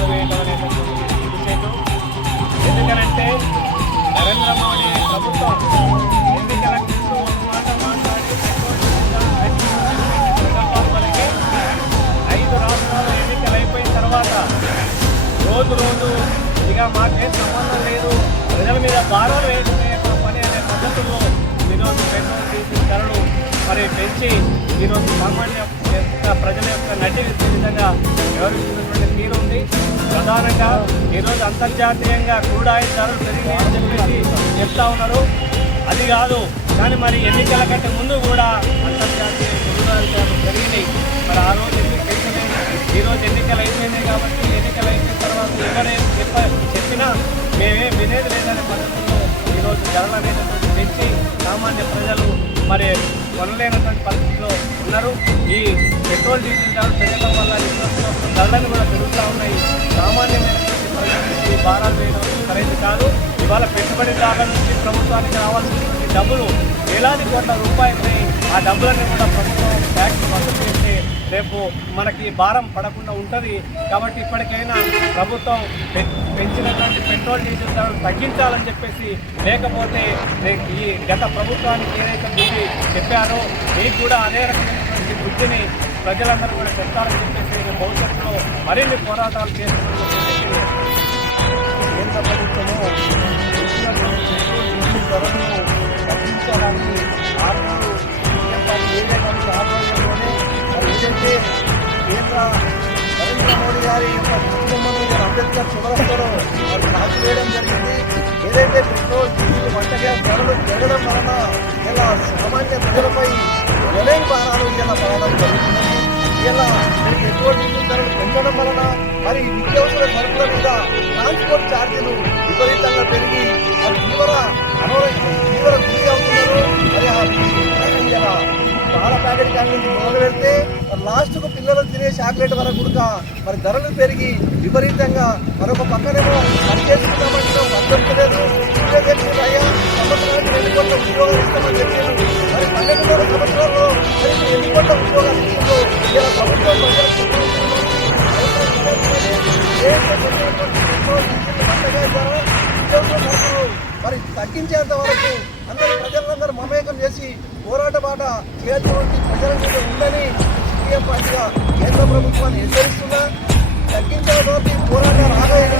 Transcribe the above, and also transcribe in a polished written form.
బారాలు వేయడం అనేటువంటి విషయం. ఎందుకనంటే నరేంద్ర మోడీ ప్రభుత్వం ఎన్నికల ముందు ఒక మాట మాట్లాడి ప్రజలకి 5 రాష్ట్రాలు ఎన్నికలు అయిపోయిన తర్వాత రోజు ఇక మాకేం సంబంధం లేదు, ప్రజల మీద భారాలు వేయడమే పని అనే పద్ధతుల్లో ఈరోజు పెట్రోల్ డీజిల్ ధరలు మరి పెంచి ఈరోజు సామాన్య ప్రజల యొక్క నడ్డి విధంగా వ్యవహరిస్తున్నటువంటి తీరు ఉంది. ప్రధానంగా ఈరోజు అంతర్జాతీయంగా క్రూడ్ ఆయిల్ ధరలు పెరిగినాయని చెప్పేసి చెప్తా ఉన్నారు. అది కాదు కానీ మరి ఎన్నికల కంటే ముందు కూడా అంతర్జాతీయ క్రూడ్ ఆయిల్ ధరలు పెరిగినాయి. మరి ఆ రోజు ఎందుకు పెంచినాయి? ఈరోజు ఎన్నికలు అయిపోయినాయి కాబట్టి ఎన్నికలు అయిపోయిన తర్వాత ఎవరైనా చెప్పినా మేమేం వినేది లేదనే పద్ధతుల్లో ఈరోజు ధరలు అనేటువంటి పెంచి సామాన్య ప్రజలు మరి కొనలేనటువంటి పరిస్థితిలో ఉన్నారు. ఈ పెట్రోల్ డీజిల్ ధరలు పెరగడం వల్ల ధరలను కూడా పెరుగుతూ ఉన్నాయి. సామాన్యమైనటువంటి ప్రజలకి భారాలు వేయడం సరైనది కాదు. ఇవాళ పెట్టుబడిదారుల నుంచి ప్రభుత్వానికి రావాల్సినటువంటి డబ్బులు వేలాది కోట్ల రూపాయలున్నాయి. ఆ డబ్బులన్నీ కూడా ప్రభుత్వం ట్యాక్స్ వసూలు చేస్తే రేపు మనకి భారం పడకుండా ఉంటుంది. కాబట్టి ఇప్పటికైనా ప్రభుత్వం పెంచినటువంటి పెట్రోల్ డీజిల్ ధరలు తగ్గించాలని చెప్పేసి, లేకపోతే ఈ గత ప్రభుత్వానికి ఏదైతే బుద్ధి చెప్పారో మీకు కూడా అదే రకమైనటువంటి బుద్ధిని ప్రజలందరూ కూడా చెప్తారని చెప్పేసి భవిష్యత్తులో మరిన్ని పోరాటాలు చేస్తున్నట్టు కేంద్ర ప్రభుత్వము పెంచినటువంటి పెట్రోల్ డీజిల్ ధరలను తగ్గించడానికి ఆధ్వర్యంలోనే ఏదైతే కేంద్ర నరేంద్ర మోడీ గారి యొక్క కుటుంబంలో అంబేద్కర్ చివరస్తారో వాళ్ళు కాల్చివేయడం జరిగింది. ఏదైతే పెట్రోల్ డీజిల్ వంట గ్యాస్ ధరలు పెరగడం వలన ఇలా సామాన్య ప్రజలపై ఎలాంటి భారాలు ఇలా పడడం జరుగుతుంది. ఇలా పెట్రోల్ డీజిల్ ధరలు పెంచడం వలన మరి నిత్యావసర సరుకుల మీద ట్రాన్స్పోర్ట్ ఛార్జీలు విపరీతంగా పెరిగి తీవ్ర గురి అవుతున్నారు. మరి పాల ప్యాకెట్ కాడి నుంచి మొదలు పెడితే లాస్ట్కు పిల్లలు తినే చాక్లెట్ వరకు కూడా మరి ధరలు పెరిగి విపరీతంగా మరొక పక్కనేమో పని చేసుకుంటామంటే అందలేదు. అయ్యా సంవత్సరానికి 2 కోట్ల ఉద్యోగాలు ఇస్తామని చెప్పారు. మరి 12 సంవత్సరాల్లో 8 కోట్ల ఉద్యోగాలు ఇస్తుందో ఇలా ప్రభుత్వం మరి తగ్గించేంత వరకు అందరూ ప్రజలందరూ మమేకం చేసి పోరాట బాట చేయాల్సినటువంటి ప్రజల మీద ఉందని సీఎం పార్టీగా కేంద్ర ప్రభుత్వాన్ని హెచ్చరిస్తున్నా. తగ్గించిన వరకు పోరాటాలు ఆదాయం